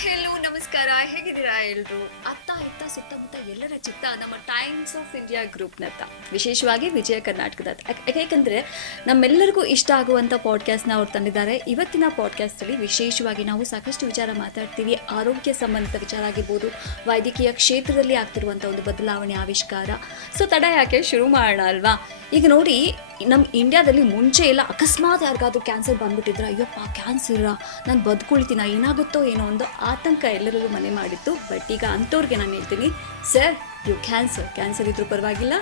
Hello ನಮಸ್ಕಾರ, ಹೇಗಿದ್ದೀರಾ ಎಲ್ಲರೂ? ಅತ್ತ ಇತ್ತ ಸುತ್ತಮುತ್ತ ಎಲ್ಲರ ಚಿತ್ತ ನಮ್ಮ ಟೈಮ್ಸ್ ಆಫ್ ಇಂಡಿಯಾ ಗ್ರೂಪ್ನತ್ತ, ವಿಶೇಷವಾಗಿ ವಿಜಯ ಕರ್ನಾಟಕದ. ಯಾಕೆಂದರೆ ನಮ್ಮೆಲ್ಲರಿಗೂ ಇಷ್ಟ ಆಗುವಂಥ ಪಾಡ್ಕಾಸ್ಟ್ನ ಅವ್ರು ತಂದಿದ್ದಾರೆ. ಇವತ್ತಿನ ಪಾಡ್ಕಾಸ್ಟಲ್ಲಿ ವಿಶೇಷವಾಗಿ ನಾವು ಸಾಕಷ್ಟು ವಿಚಾರ ಮಾತಾಡ್ತೀವಿ. ಆರೋಗ್ಯ ಸಂಬಂಧಿತ ವಿಚಾರ ಆಗಿರ್ಬೋದು, ವೈದ್ಯಕೀಯ ಕ್ಷೇತ್ರದಲ್ಲಿ ಆಗ್ತಿರುವಂಥ ಒಂದು ಬದಲಾವಣೆ, ಆವಿಷ್ಕಾರ. ಸೊ ತಡ ಯಾಕೆ, ಶುರು ಮಾಡೋಣ ಅಲ್ವಾ? ಈಗ ನೋಡಿ, ನಮ್ಮ ಇಂಡಿಯಾದಲ್ಲಿ ಮುಂಚೆ ಎಲ್ಲ ಅಕಸ್ಮಾತ್ ಯಾರಿಗಾದ್ರೂ ಕ್ಯಾನ್ಸರ್ ಬಂದ್ಬಿಟ್ಟಿದ್ರೆ, ಅಯ್ಯಪ್ಪ ಕ್ಯಾನ್ಸರಾ, ನಾನು ಬದುಕುಳಿತೀನ, ಏನಾಗುತ್ತೋ ಏನೋ ಒಂದು ಆತಂಕ ಎಲ್ಲರಲ್ಲೂ ಮನೆ ಮಾಡಿತ್ತು. ಬಟ್ ಈಗ ಅಂಥವ್ರಿಗೆ ನಾನು ಹೇಳ್ತೀನಿ, ಸರ್ ಯು ಕ್ಯಾನ್ಸರ್ ಇದ್ರೂ ಪರವಾಗಿಲ್ಲ,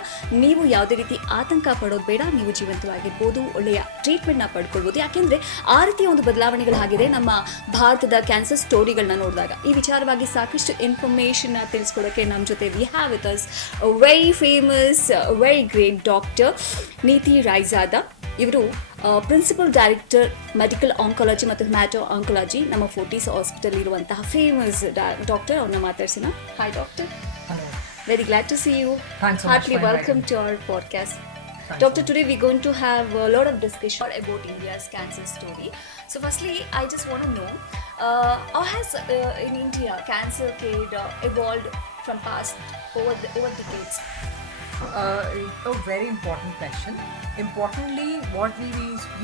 ನೀವು ಯಾವುದೇ ರೀತಿ ಆತಂಕ ಪಡೋದು ಬೇಡ, ನೀವು ಜೀವಂತವಾಗಿರ್ಬೋದು, ಒಳ್ಳೆಯ ಟ್ರೀಟ್ಮೆಂಟ್ನ ಪಡ್ಕೊಳ್ಬೋದು. ಯಾಕೆಂದರೆ ಆ ರೀತಿಯ ಒಂದು ಬದಲಾವಣೆಗಳಾಗಿದೆ ನಮ್ಮ ಭಾರತದ ಕ್ಯಾನ್ಸರ್ ಸ್ಟೋರಿಗಳನ್ನ ನೋಡಿದಾಗ. ಈ ವಿಚಾರವಾಗಿ ಸಾಕಷ್ಟು ಇನ್ಫಾರ್ಮೇಷನ್ನ ತಿಳಿಸ್ಕೊಡೋಕ್ಕೆ ನಮ್ಮ ಜೊತೆ we have with us very famous, very great doctor ನೀತಿ ರೈಜಾದ. ಇವರು ಪ್ರಿನ್ಸಿಪಲ್ ಡೈರೆಕ್ಟರ್ ಮೆಡಿಕಲ್ ಆಂಕಾಲಜಿ ಮತ್ತು ಹ್ಯಾಮಟೋ ಆಂಕಾಲಜಿ, ನಮ್ಮ ಫೋರ್ಟೀಸ್ ಹಾಸ್ಪಿಟಲ್ ಇರುವಂತಹ ಫೇಮಸ್ ಡಾಕ್ಟರ್. ಅವ್ರನ್ನ ಮಾತಾಡ್ಸೋಣ. Hi doctor. Very glad to see you. Thanks so Heartily much. welcome to our podcast. Doctor, today we're going to have a lot of discussion about India's cancer story. So firstly, I just want to know, how has in India cancer care evolved from past over decades? A very important question. Importantly, what we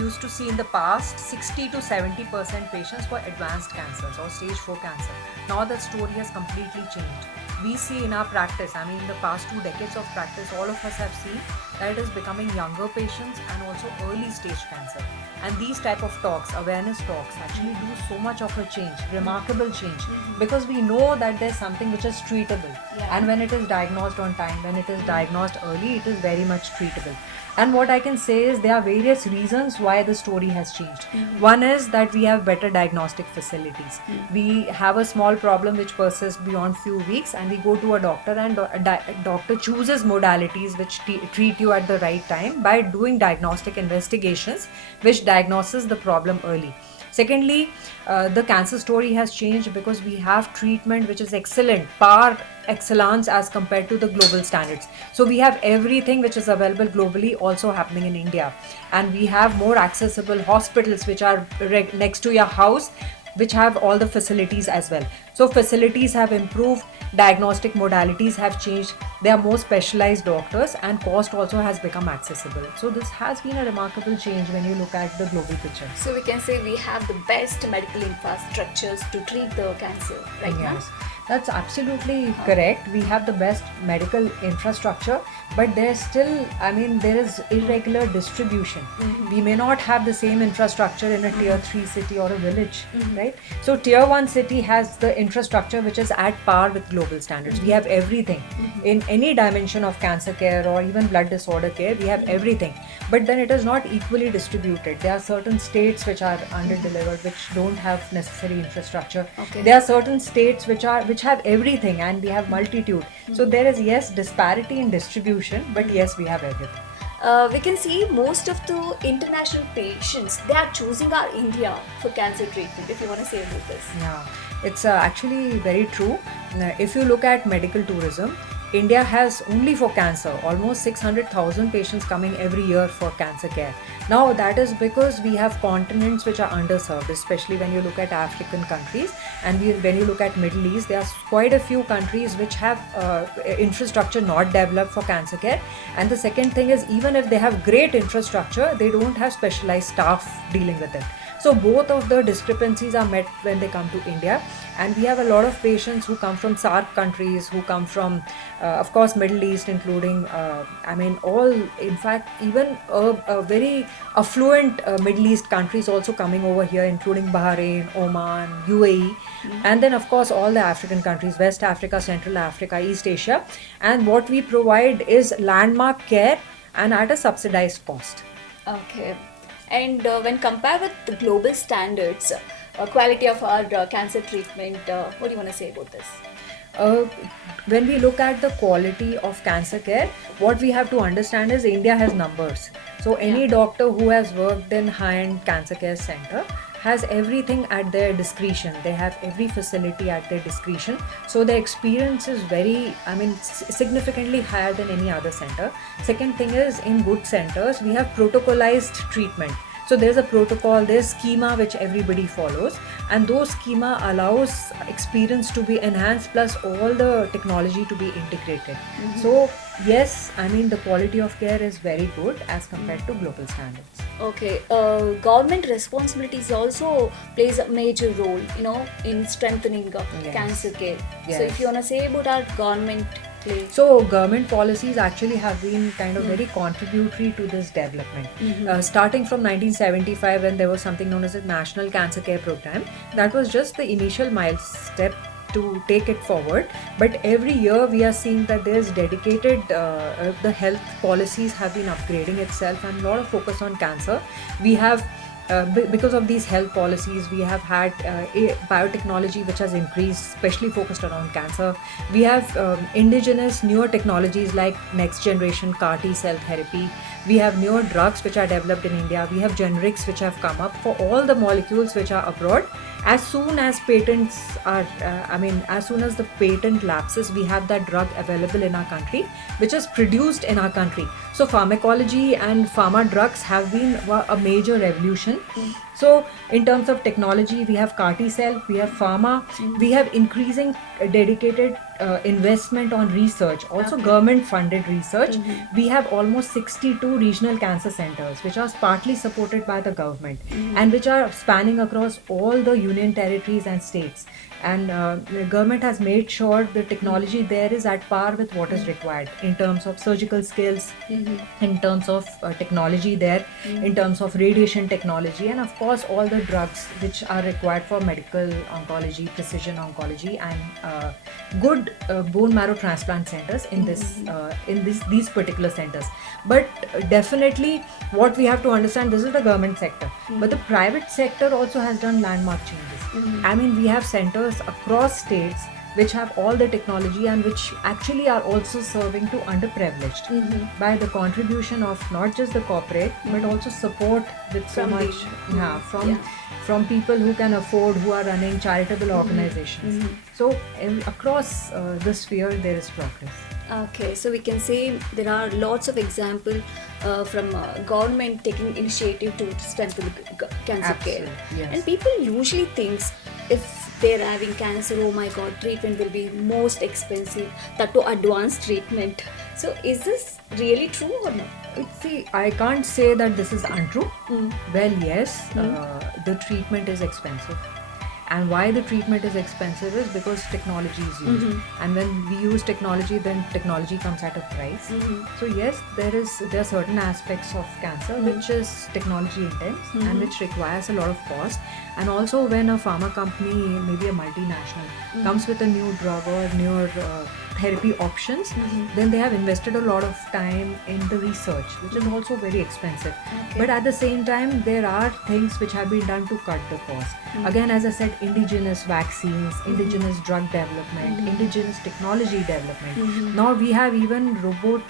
used to see in the past, 60 to 70% patients were advanced cancers or stage 4 cancer. Now that story has completely changed. We see in our practice, in the past 2 decades of practice, all of us have seen that it is becoming younger patients and also early stage cancer. And these type of talks, awareness talks, actually do so much of a change, remarkable change, because we know that there's something which is treatable. Yeah. And when it is diagnosed on time, when it is diagnosed early, it is very much treatable. And what I can say is there are various reasons why the story has changed. One is that we have better diagnostic facilities. We have a small problem which persists beyond few weeks, and we go to a doctor, and doctor chooses modalities which treat you at the right time by doing diagnostic investigations which diagnoses the problem early. Secondly, the cancer story has changed because we have treatment which is excellent, par excellence as compared to the global standards. So we have everything which is available globally also happening in India, and we have more accessible hospitals which are next to your house, which have all the facilities as well. So facilities have improved, diagnostic modalities have changed, there are more specialized doctors, and cost also has become accessible. So this has been a remarkable change when you look at the global picture. So we can say we have the best medical infrastructures to treat the cancer right now. Yes, that's absolutely correct. We have the best medical infrastructure, but there's still, there is irregular distribution. We may not have the same infrastructure in a tier 3 city or a village, right? So tier 1 city has the infrastructure which is at par with global standards. We have everything. In any dimension of cancer care or even blood disorder care, we have everything. But then it is not equally distributed. There are certain states which are underdelivered, which don't have necessary infrastructure. Okay. There are certain states which have everything, and we have multitude. So there is, yes, disparity in distribution, but yes, we have everything. We can see most of the international patients, they are choosing our India for cancer treatment. If you want to say about this. Yeah, it's actually very true. If you look at medical tourism, India has only for cancer almost 600,000 patients coming every year for cancer care. Now that is because we have continents which are underserved, especially when you look at African countries, and when you look at Middle East, there are quite a few countries which have infrastructure not developed for cancer care. And the second thing is, even if they have great infrastructure, they don't have specialized staff dealing with it. So both of the discrepancies are met when they come to India, and we have a lot of patients who come from SAARC countries, who come from, of course, Middle East, including, all, in fact, even a very affluent Middle East countries also coming over here, including Bahrain, Oman, UAE, and then, of course, all the African countries, West Africa, Central Africa, East Asia. And what we provide is landmark care and at a subsidized cost. Okay. And when compared with the global standards, quality of our cancer treatment, what do you want to say about this? When we look at the quality of cancer care, what we have to understand is India has numbers. So any doctor who has worked in high-end cancer care center has everything at their discretion. They have every facility at their discretion. So the experience is very, significantly higher than any other center. Second thing is, in good centers, we have protocolized treatment. So there's a protocol, there's schema which everybody follows, and those schema allows experience to be enhanced plus all the technology to be integrated. So yes, I mean the quality of care is very good as compared to global standards. Okay, government responsibilities also plays a major role, in strengthening Yes. cancer care. So Yes. if you wanna say about our government play. So government policies actually have been kind of very contributory to this development. Starting from 1975, when there was something known as the National Cancer Care Program, that was just the initial step to take it forward. But every year we are seeing that there's dedicated, the health policies have been upgrading itself, and a lot of focus on cancer. We have because of these health policies, we have had biotechnology which has increased, especially focused around cancer. We have indigenous newer technologies like next generation CAR T cell therapy. We have newer drugs which are developed in India. We have generics which have come up for all the molecules which are abroad. As soon as patents are, as soon as the patent lapses, we have that drug available in our country, which is produced in our country. So pharmacology and pharma drugs have been a major revolution. So in terms of technology, we have CAR T cell, we have pharma, we have increasing dedicated investment on research, also government funded research. We have almost 62 regional cancer centers which are partly supported by the government and which are spanning across all the union territories and states. And the government has made sure the technology there is at par with what is required in terms of surgical skills, in terms of technology there, in terms of radiation technology, and of course all the drugs which are required for medical oncology, precision oncology, and good bone marrow transplant centers in these particular centers. But definitely what we have to understand, this is the government sector, but the private sector also has done landmark changes. I mean, we have centers across states which have all the technology and which actually are also serving to underprivileged by the contribution of not just the corporate but also support with so From much the- from people who can afford, who are running charitable organizations. So across the sphere there is progress. Okay, so we can say there are lots of examples from government taking initiative to strengthen cancer care. Absolutely, yes. And people usually thinks if they're having cancer, oh my god, treatment will be most expensive, that to advanced treatment. So is this really true or not? See, I can't say that this is untrue. Well, yes, the treatment is expensive. And why the treatment is expensive is because technology is used. And when we use technology, then technology comes at a price. So yes, there are certain aspects of cancer which is technology intense and which requires a lot of cost. And also when a pharma company, maybe a multinational, comes with a new drug or newer therapy options, then they have invested a lot of time in the research, which is also very expensive. But at the same time, there are things which have been done to cut the cost. Again, as I said, indigenous vaccines, indigenous drug development, indigenous technology development. Now we have even robot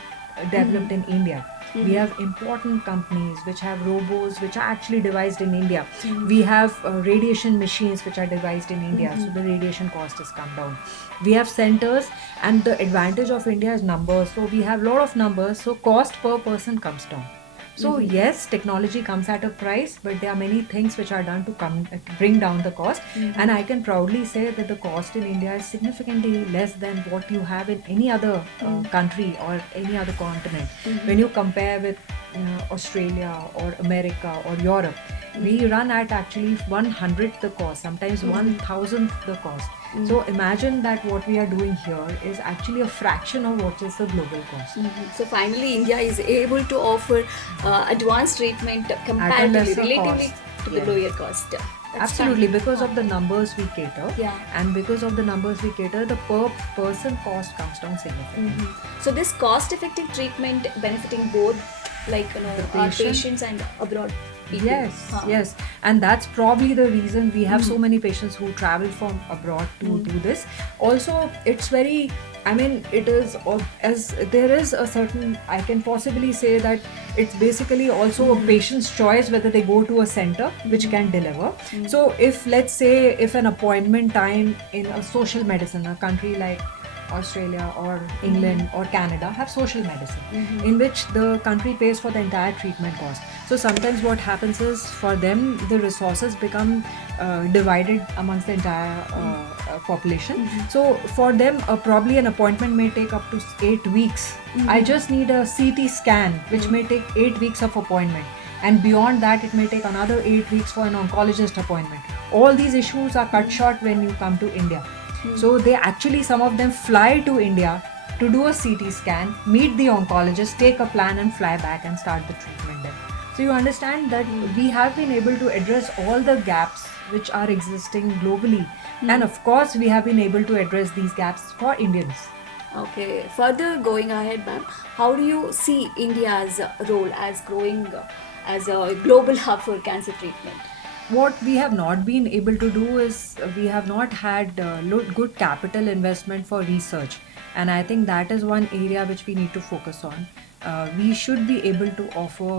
developed in India. We have important companies which have robots which are actually devised in India. We have radiation machines which are devised in India, so the radiation cost has come down. We have centers, and the advantage of India is numbers. So we have a lot of numbers, so cost per person comes down. So yes, technology comes at a price, but there are many things which are done to bring down the cost. And I can proudly say that the cost in India is significantly less than what you have in any other country or any other continent. When you compare with Australia or America or Europe, we run at actually 1/100th the cost, sometimes 1,000th the cost. So imagine that what we are doing here is actually a fraction of what is the global cost. So finally, India is able to offer advanced treatment comparatively, lesser relatively cost. to the Yes. lower cost. That's Absolutely, fine. because of the numbers we cater, Yeah. and because of the numbers we cater, the per person cost comes down significantly. So this cost-effective treatment benefiting both, like The our patient. patients and abroad people. Yes, Huh. yes, and that's probably the reason we have so many patients who travel from abroad to do this. Also, it's very, I mean, it is as there is a certain, I can possibly say that it's basically also a patient's choice whether they go to a center which can deliver. So if, let's say, if an appointment time in a social medicine, a country like Australia or England or Canada have social medicine, in which the country pays for the entire treatment cost. So sometimes what happens is for them the resources become divided amongst the entire population. So for them probably an appointment may take up to 8 weeks. I just need a CT scan which may take 8 weeks of appointment, and beyond that it may take another 8 weeks for an oncologist appointment. All these issues are cut short when you come to India. So they actually, some of them fly to India to do a CT scan, meet the oncologist, take a plan and fly back and start the treatment there. So you understand that we have been able to address all the gaps which are existing globally, and of course we have been able to address these gaps for Indians. Okay, further going ahead, ma'am, how do you see India's role as growing as a global hub for cancer treatment? What we have not been able to do is we have not had good capital investment for research, and I think that is one area which we need to focus on. We should be able to offer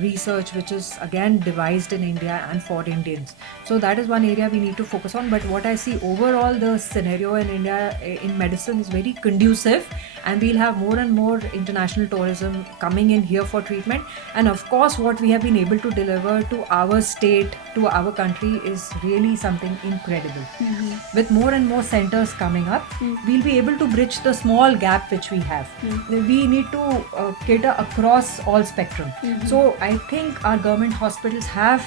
research which is again devised in India and for Indians. So that is one area we need to focus on. But what I see overall, the scenario in India in medicine is very conducive, and we'll have more and more international tourism coming in here for treatment. And of course what we have been able to deliver to our state, to our country, is really something incredible. With more and more centers coming up, we'll be able to bridge the small gap which we have. We need to cater across all spectrum. So I think our government hospitals have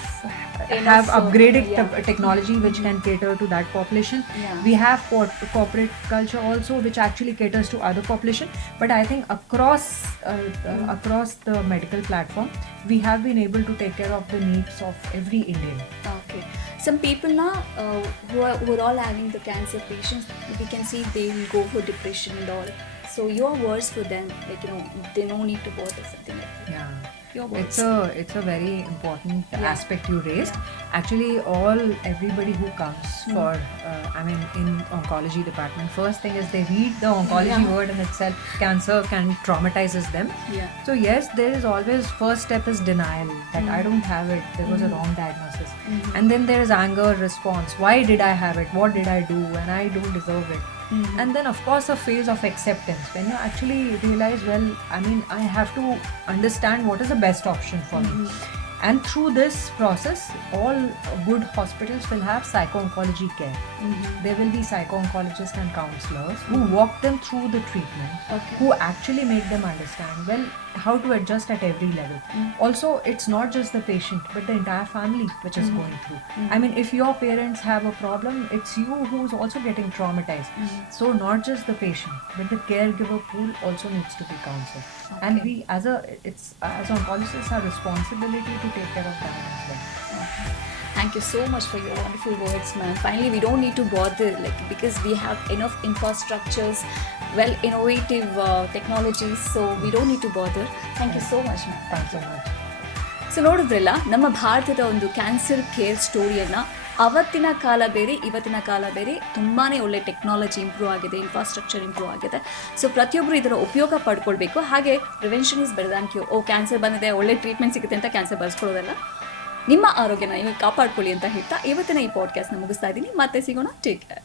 upgraded technology which can cater to that population. We have corporate culture also which actually caters to other population, but I think across the medical platform we have been able to take care of the needs of every Indian. Okay. Some people now who are all having the cancer patients, we can see they will go for depression and all. So your words for them, like, they no need to bother, something like that. Yeah. Your words. It's a very important aspect you raised. Actually, everybody who comes for in oncology department, first thing is they read the oncology word in itself. Cancer can traumatizes them. So yes, there is always, first step is denial that I don't have it, there was a wrong diagnosis, and then there is anger response. Why did I have it? What did I do? And I don't deserve it. And then of course a phase of acceptance when you actually realize, well, I have to understand what is the best option for me. And through this process, all good hospitals will have psycho-oncology care. There will be psycho-oncologists and counselors who walk them through the treatment, who actually make them understand, well, how to adjust at every level. Also, it's not just the patient, but the entire family which is going through. If your parents have a problem, it's you who's also getting traumatized. So not just the patient, but the caregiver pool also needs to be counseled. And we, as oncologists, our responsibility to take care of that as well. Thank you so much for your wonderful words, ma'am. Finally, we don't need to bother, because we have enough infrastructures, well, innovative technologies, so we don't need to bother. Thank you so much, ma'am. Thanks so much. So ನೋಡಿದ್ರಲ್ಲ, ನಮ್ಮ ಭಾರತದ ಒಂದು cancer care ಸ್ಟೋರಿಯನ್ನು ಅವತ್ತಿನ ಕಾಲ ಬೇರೆ, ಇವತ್ತಿನ ಕಾಲ ಬೇರೆ, ತುಂಬಾ ಒಳ್ಳೆ ಟೆಕ್ನಾಲಜಿ ಇಂಪ್ರೂವ್ ಆಗಿದೆ, ಇನ್ಫ್ರಾಸ್ಟ್ರಕ್ಚರ್ ಇಂಪ್ರೂವ್ ಆಗಿದೆ. ಸೊ ಪ್ರತಿಯೊಬ್ಬರು ಇದರ ಉಪಯೋಗ ಪಡ್ಕೊಳ್ಬೇಕು. ಹಾಗೆ prevention is better than cure. Cancer ಬಂದಿದೆ, ಒಳ್ಳೆ ಟ್ರೀಟ್ಮೆಂಟ್ ಸಿಗುತ್ತೆ ಅಂತ ಕ್ಯಾನ್ಸರ್ ಬರ್ಸ್ಕೊಳ್ಳೋದಲ್ಲ, ನಿಮ್ಮ ಆರೋಗ್ಯನ ನೀವು ಕಾಪಾಡ್ಕೊಳ್ಳಿ ಅಂತ ಹೇಳ್ತಾ ಇವತ್ತಿನ ಈ ಪಾಡ್ಕಾಸ್ಟ್ನ ಮುಗಿಸ್ತಾ ಇದ್ದೀನಿ. ಮತ್ತೆ ಸಿಗೋಣ. Take care.